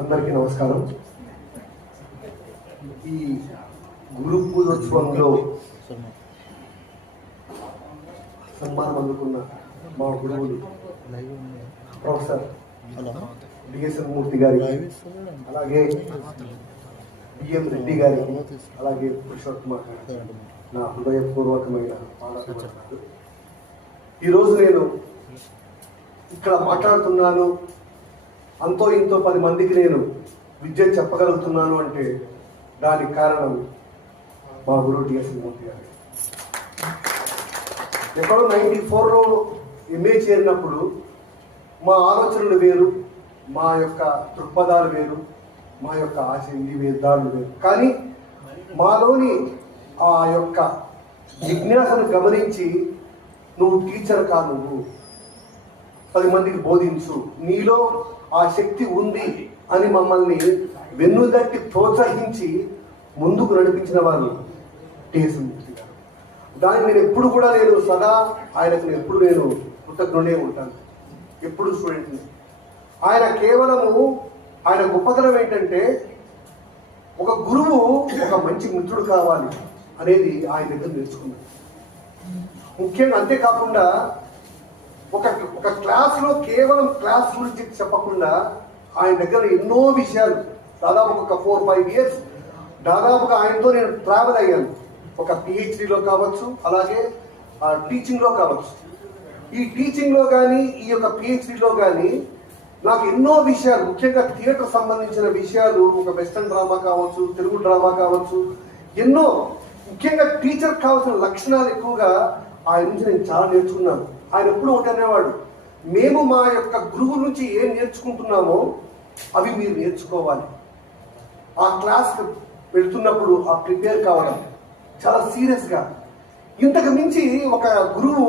అందరికీ నమస్కారం. ఈ గురు పూజోత్సవంలో సన్మానం అందుకున్న మా గురువులు ప్రొఫెసర్ డిఎస్ఎన్ మూర్తి గారి, అలాగే బిఎం రెడ్డి గారి, అలాగే పురుషోత్తమ నా హృదయపూర్వకమైన ఆరాధనలు. ఈరోజు నేను ఇక్కడ మాట్లాడుతున్నాను, అంతో ఇంతో 10 మందికి నేను విద్య చెప్పగలుగుతున్నాను అంటే దానికి కారణం మా గురువు డిఎస్ఎన్ మూర్తి గారు. ఎక్కడో 94లో ఎంఏ చేరినప్పుడు మా ఆలోచనలు వేరు, మా యొక్క దృక్పథాలు వేరు, మా యొక్క ఆశలు వేదాలు వేరు. కానీ మాలోని ఆ యొక్క జిజ్ఞాసను గమనించి నువ్వు టీచర్ కా, నువ్వు 10 మందికి బోధించు, నీలో ఆ శక్తి ఉంది అని మమ్మల్ని వెన్నుదట్టి ప్రోత్సహించి ముందుకు నడిపించిన వారు డిఎస్ఎన్ మూర్తి గారు. దానికి నేను ఎప్పుడు కూడా సదా ఆయనకు ఎప్పుడు కృతజ్ఞుడే ఉంటాను, ఎప్పుడు స్టూడెంట్ని. ఆయన కేవలము ఆయన గొప్పతనం ఏంటంటే ఒక గురువు ఒక మంచి మిత్రుడు కావాలి అనేది ఆయన దగ్గర నేర్చుకున్నాడు. ముఖ్యంగా అంతేకాకుండా ఒక క్లాస్లో కేవలం క్లాస్ గురించి చెప్పకుండా ఆయన దగ్గర ఎన్నో విషయాలు, దాదాపు ఒక 4-5 ఇయర్స్ దాదాపుగా ఆయనతో నేను ట్రావెల్ అయ్యాను. ఒక పిహెచ్డిలో కావచ్చు, అలాగే టీచింగ్లో కావచ్చు. ఈ టీచింగ్లో కానీ ఈ యొక్క పిహెచ్డిలో కానీ నాకు ఎన్నో విషయాలు, ముఖ్యంగా థియేటర్ సంబంధించిన విషయాలు, ఒక వెస్టర్న్ డ్రామా కావచ్చు, తెలుగు డ్రామా కావచ్చు, ఎన్నో ముఖ్యంగా టీచర్ కావాల్సిన లక్షణాలు ఎక్కువగా ఆయన నుంచి నేను చాలా నేర్చుకున్నాను. ఆయన ఎప్పుడు ఒకటి అనేవాడు, మేము మా యొక్క గురువు నుంచి ఏం నేర్చుకుంటున్నామో అవి మీరు నేర్చుకోవాలి. ఆ క్లాస్కి వెళ్తున్నప్పుడు ఆ ప్రిపేర్ కావడం చాలా సీరియస్గా. ఇంతకు మించి ఒక గురువు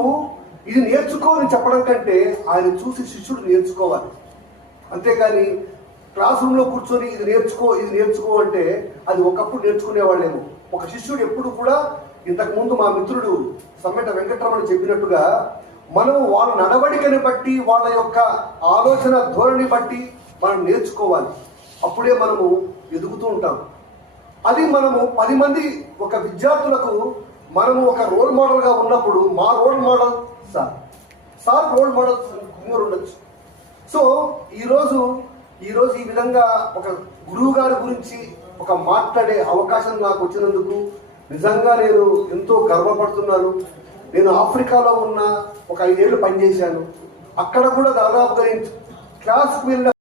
ఇది నేర్చుకోవాలని చెప్పడం కంటే ఆయన చూసి శిష్యుడు నేర్చుకోవాలి. అంతేకాని క్లాస్ రూమ్లో కూర్చొని ఇది నేర్చుకో అంటే అది ఒకప్పుడు నేర్చుకునేవాళ్ళేమో. ఒక శిష్యుడు ఎప్పుడు కూడా, ఇంతకుముందు మా మిత్రుడు సమ్మెట వెంకటరమణ చెప్పినట్టుగా, మనం వాళ్ళ నడవడికని బట్టి, వాళ్ళ యొక్క ఆలోచన ధోరణి బట్టి మనం నేర్చుకోవాలి. అప్పుడే మనము ఎదుగుతూ ఉంటాం. అది మనము 10 మంది ఒక విద్యార్థులకు మనము ఒక రోల్ మోడల్గా ఉన్నప్పుడు, మా role model sir role model ఉండొచ్చు. సో ఈరోజు ఈ విధంగా ఒక గురువు గారి గురించి ఒక మాట్లాడే అవకాశం నాకు వచ్చినందుకు నిజంగా నేను ఎంతో గర్వపడుతున్నాను. నేను ఆఫ్రికాలో ఉన్న ఒక 5 ఏళ్ళు పనిచేశాను. అక్కడ కూడా దాదాపుగా క్లాస్కి వెళ్ళిన